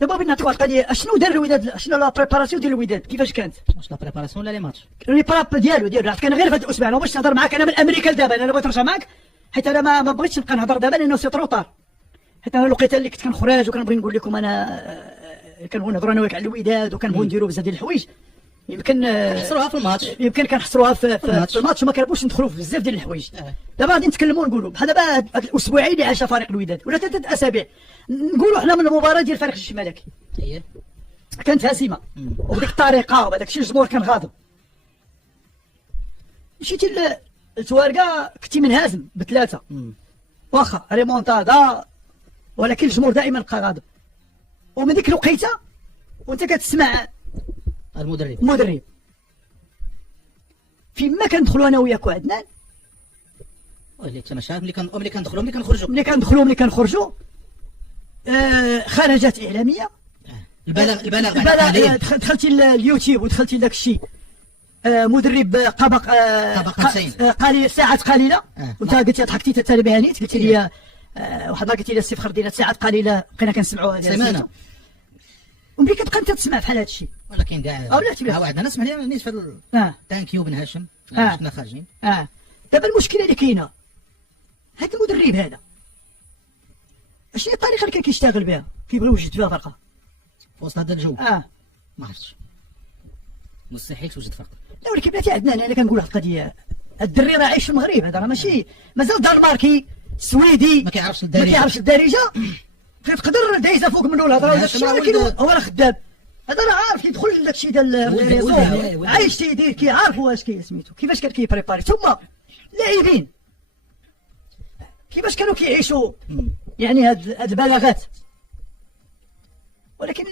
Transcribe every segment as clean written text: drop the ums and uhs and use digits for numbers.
دابا بغيت نعطيك واحد القضيه. اشنو دار الوداد؟ شنو لا بريباراسيون ديال الوداد كيفاش كانت؟ واش لا بريباراسيون ولا لي ماتش؟ لي براب ديالو كان غير في هذا الاسبوع. انا باش نهضر معاك انا من امريكا لدابا. انا بغيت نرجع معاك حيت انا ما بغيتش نبقى نهضر دابا لانه سي ترو طار. حيت انا الوقيته اللي كنت كنخرج وكنبغي نقول لكم انا كنبغيو نهضروا انا وياك على الوداد وكنبغيو نديروا بزاف ديال الحوايج يمكن نحصروها في الماتش، يمكن كنحصروها في الماتش وما كنبغوش ندخلوا في بزاف ديال الحوايج. دابا غادي نتكلموا ونقولوا بحال دابا هاد الاسبوعين اللي عاشها فريق الوداد ولا 3 اسابيع نقولوا حنا من المباراه ديال فريق الجيش الملكي كانت هزيمه وبديك الطريقه وبهذاك الشيء الجمهور كان غاضب. مشيتي لتوارقه كنتي منهزم ب3 واخا ريمونتادا ولكن الجمهور دائما بقى غاضب. ومن ديك الوقيته وانت كتسمع المدرب فيما كندخلوا انا وياك وعدنان اللي تماشات ملي كندخلوا ملي كنخرجوا خرجات اعلاميه البلاغ دخلتي اليوتيوب ودخلتي لذاك الشيء مدرب قبق قليل ساعات قليله وانت قلتي ضحكتي تتالي بهانيت قلتي لي واحد ما قلتي لي السي فخر ديال ساعات قليله بقينا كنسمعوا سيمانه وملي كتبقى انت تسمع بحال هذا الشيء ولكن كاع واحد نسمع لي نيت في تانكيو بن هاشم كنا خارجين دابا المشكله اللي كاينه هذا المدرب هذا اشنو هي الطريقه اللي كان كيشتغل بها كيبغي يوجد فيها فرقه في وسط هذا الجو ما عرفتش مستحيل توجد فرقه. لا ولكن بلاتي عندنا انا كنقول واحد القضيه الدري راه عايش في المغرب هذا راه ماشي مازال دنماركي سويدي ما كيعرفش الدارجه تقدر دايزه فوق منه الهضره ولا شي ولكن هو راه خدام هذا راه عارف يدخل لداك الشيء ديال الريزو عايش تيدير كيعرف واش سميتو كيفاش كان كيبريباري. ثم لاعبين كيفاش كانوا كيعيشوا يعني هاد البلاغات. ولكن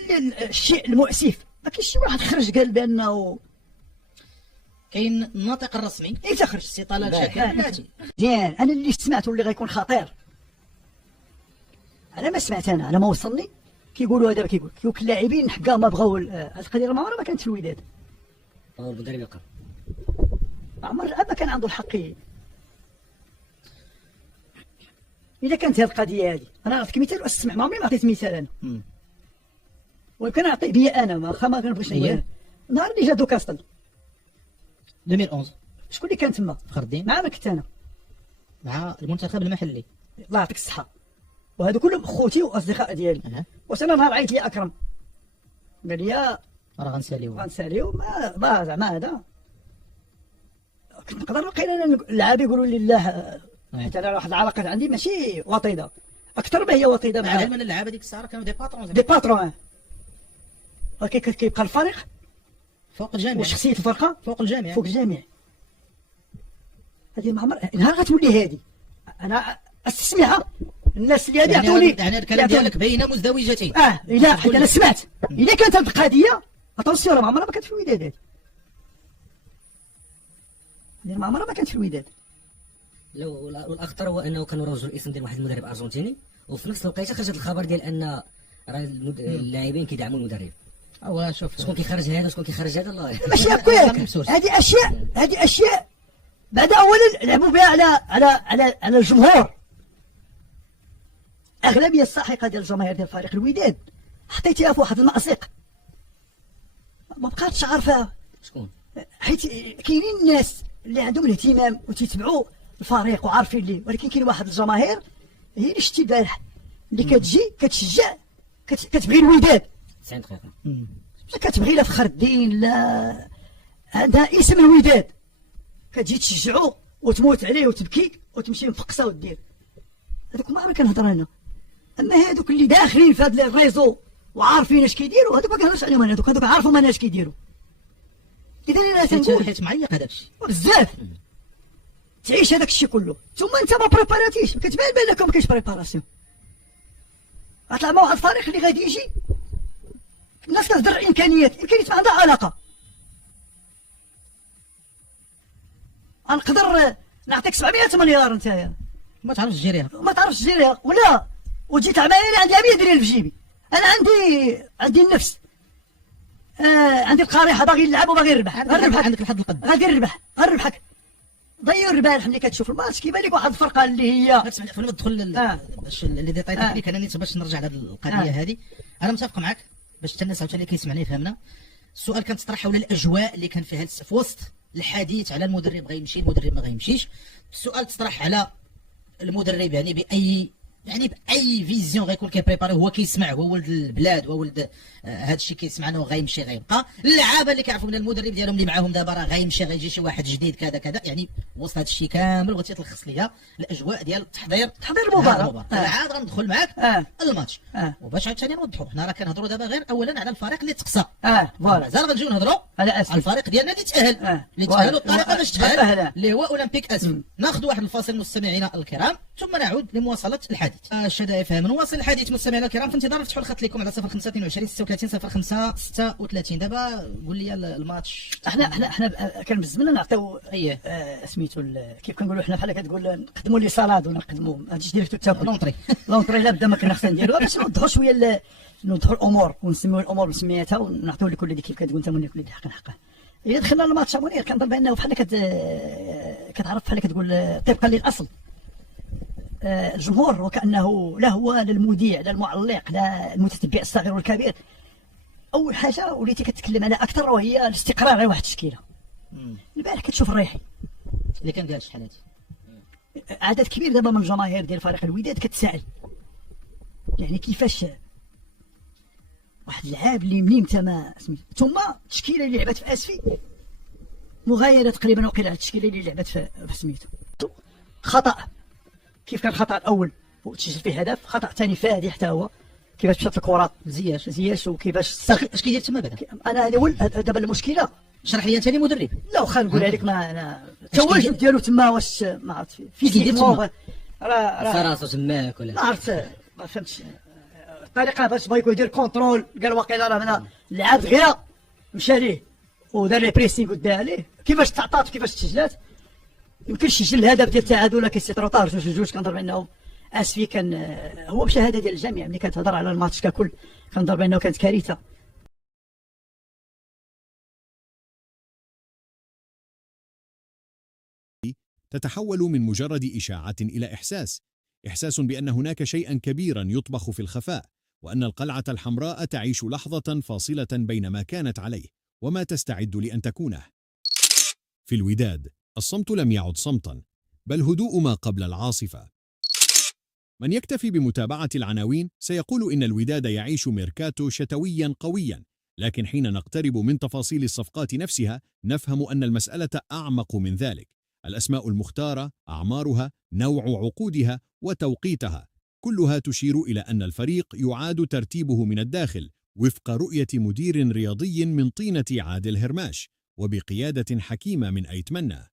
الشيء المؤسف ما كاينش شي واحد خرج قال بانه كاين الناطق الرسمي تخرج سي طلال شاكر بلاتي مزيان. انا اللي سمعته اللي غيكون خطير انا ما سمعت انا ما وصلني كيقولوا هذا كيقول اللاعبين حكا ما بغاو هذه القضيه ما عمرها ما كانت في الوداد بغاو المدرب يقر ما كان عنده الحق. اذا كانت هذه القضيه هذه انا نعطيك مثال اسمح ما عمري ما عطيت مثال انا ويمكن نعطي بيا انا ما كنبغيش نقول نهار اللي جا دو كاستل 2011 شكون اللي كان تما؟ فخر الدين مع من كنت انا مع المنتخب المحلي الله يعطيك الصحه وهذو كلهم خوتي واصدقاء ديالي وصلنا نهار عيط لي اكرم قال لي راه غنساليو ما زعما هذا كنت نقدر لقينا اللعابه يقولوا لي لا حيت انا واحد العلاقات عندي ماشي وطيده اكثر ما هي وطيده مع علما ان اللعابه ديك الساعه كانوا دي باترون ولكن كيبقى الفريق فوق الجامع وشخصيه الفرقه فوق الجامع هذه ما عمر نهار غتولي هذه انا استسمعها الناس اللي يعطوني يعني الكلام ديالك بين مزدوجتين لا حيت انا سمعت اذا كانت هذه القضيه اتونسيون راه ما عمرها ما كانت في الوداد ما عمرها ما كانت في الوداد. والاخطر هو انه كانوا روجوا الاسم ديال واحد المدرب ارجنتيني وفي نفس الوقت خرجت الخبر ديال ان راه اللاعبين كيدعموا المدرب. شوف شكون كيخرج هذا وشكون كيخرج هذا الله ماشي هكاك هذه اشياء بعد اولا لعبوا بها على الجمهور. اغلبيه الساحقه ديال الجماهير ديال فريق الوداد حطيتيها في واحد المأزق ما بقاتش عارفه شكون حيت كاينين الناس اللي عندهم الاهتمام وتيتبعوا الفريق وعارفين ليه ولكن كاين واحد الجماهير هي اللي شتي البارح اللي كتجي كتشجع كتبغي الوداد 90 دقيقه ما كتبغي لا فخر الدين لا عندها اسم الوداد كتجي تشجعو وتموت عليه وتبكي وتمشي مفقسه ودير هذوك ما عمري كنهضر انا. اما هذوك اللي داخلين في هذا الريزو وعارفين اش كيديروا هذوك ما كنهضرش عليهم انا هذوك عارفوا مانا اش كيديروا. اذا انا تنقول حيت معيق هذاك الشيء بزاف تعيش هذاك الشيء كله ثم انت ما بريباراتيش كتبان بانك ما كاينش بريباراسيون غطلع مع واحد الفريق اللي غادي يجي الناس كتهضر امكانيات ما عندها علاقه. غنقدر نعطيك 700 مليار نتايا ما تعرفش تجيريها ولا وجيت عمالي انا عندي 100 درهم في جيبي انا عندي النفس عندي القريحه باغي نلعب وباغي نربح عندك الحظ القد غادي نربحك ضيعوا البارح ملي كتشوف الماتش كيبان لك واحد الفرقه اللي هي تسمح لي قبل ما ندخل باش اللي ديتاي تكنيك انا باش نرجع لهذه القضيه هذه. انا متفق معك باش حتى الناس عاوتاني كيسمعني يفهمنا. السؤال كان تطرح حول الاجواء اللي كان فيها في وسط الحديث على المدرب غيمشي المدرب ما غيمشيش. السؤال تطرح على المدرب يعني باي فيزيون غيكون كيبريباري، هو كيسمع، هو ولد البلاد، هو ولد هذا الشيء كيسمعنا وغيمشي غيبقى. اللعابه اللي كيعرفوا من المدرب ديالهم اللي معاهم دابا راه غيمشي غيجي شي واحد جديد كذا كذا، يعني وسط هذا الشيء كامل بغيتي تلخص ليا الاجواء ديال تحضير المباراه. عاد غندخل معاك الماتش وباش عاوتاني نوضحوا. حنا راه كنهضروا دابا غير اولا على الفريق اللي تقصى، فوالا مازال غنجيو نهضروا على الفريق ديالنا اللي تاهل، اللي تاهل والطريقه باش تاهل اللي هو اولمبيك اسفل. ناخذ واحد الفاصل مستمعينا الكرام ثم نعود لمواصله الحديث. الشدائد فهم نواصل الحديث مستمعينا الكرام في انتظار فتحوا الخط لكم على 05 22 36 05 36. دابا قول لي الماتش. احنا كان بزاف لنا نعطيو سميتو كيف كنقولوا حنا بحال كتقول نقدموا لي سالاد ولا نقدموا هادشي ديريكتو تاكل لونطري لا بدا ما كنا خصنا نديروها باش نوضحوا شويه نوضحوا الامور ونسميو الامور بسميتها ونعطيو لكل اللي كيف كتقول انت منير كل اللي حقا. الا دخلنا الماتش منير كنظن بانه بحال كتعرف بحال كتقول طبقا للاصل الجمهور وكانه لا هو لا المذيع لا المعلق لا المتتبع الصغير والكبير. اول حاجه وليتي كتكلم على اكثر وهي الاستقرار على واحد التشكيله. البارح كتشوف الريحي اللي كان ديال شحال هادي عدد كبير دابا من الجماهير ديال فريق الوداد كتسائل يعني كيفاش واحد اللعاب اللي منين تما ثم التشكيله اللي لعبت في اسفي مغايره تقريبا وقيل على التشكيله اللي لعبت في سميتو. خطا كيف كان الخطا الاول وتسجل فيه هدف، خطا ثاني فادح حتى هو كيفاش مشات الكره زياش وكيفاش اش كيدير تما بعدا. انا هذا هو دابا المشكله. شرح لي انت مدرب. لا واخا نقولها لك ما انا التواجد ديالو تما واش ما عرفت في كيدير تما راه فراسو تماك ولا ما عرفت ما فهمتش الطريقه باش بغا يدير كونترول قال واقيلا راه هنا لعب دغيا مشى ليه ودار لي بريسينغ وداها عليه كيفاش تعطات وكيفاش تسجلات. يمكنش يسجل الهدف ديال التعادل ولا كيسيطروا طار جوج كنظن بانه اسفي كان هو بشهاده ديال الجميع ملي كتهضر على الماتش ككل كنظن بانه كانت كارثه. تتحول من مجرد إشاعة إلى إحساس بأن هناك شيئا كبيرا يطبخ في الخفاء، وأن القلعة الحمراء تعيش لحظة فاصلة بين ما كانت عليه وما تستعد لأن تكونه. في الوداد الصمت لم يعد صمتا، بل هدوء ما قبل العاصفة. من يكتفي بمتابعة العناوين سيقول إن الوداد يعيش ميركاتو شتويا قويا، لكن حين نقترب من تفاصيل الصفقات نفسها نفهم أن المسألة أعمق من ذلك. الأسماء المختارة، أعمارها، نوع عقودها وتوقيتها، كلها تشير إلى أن الفريق يعاد ترتيبه من الداخل وفق رؤية مدير رياضي من طينة عادل هرماش وبقيادة حكيمة من أيتمنى.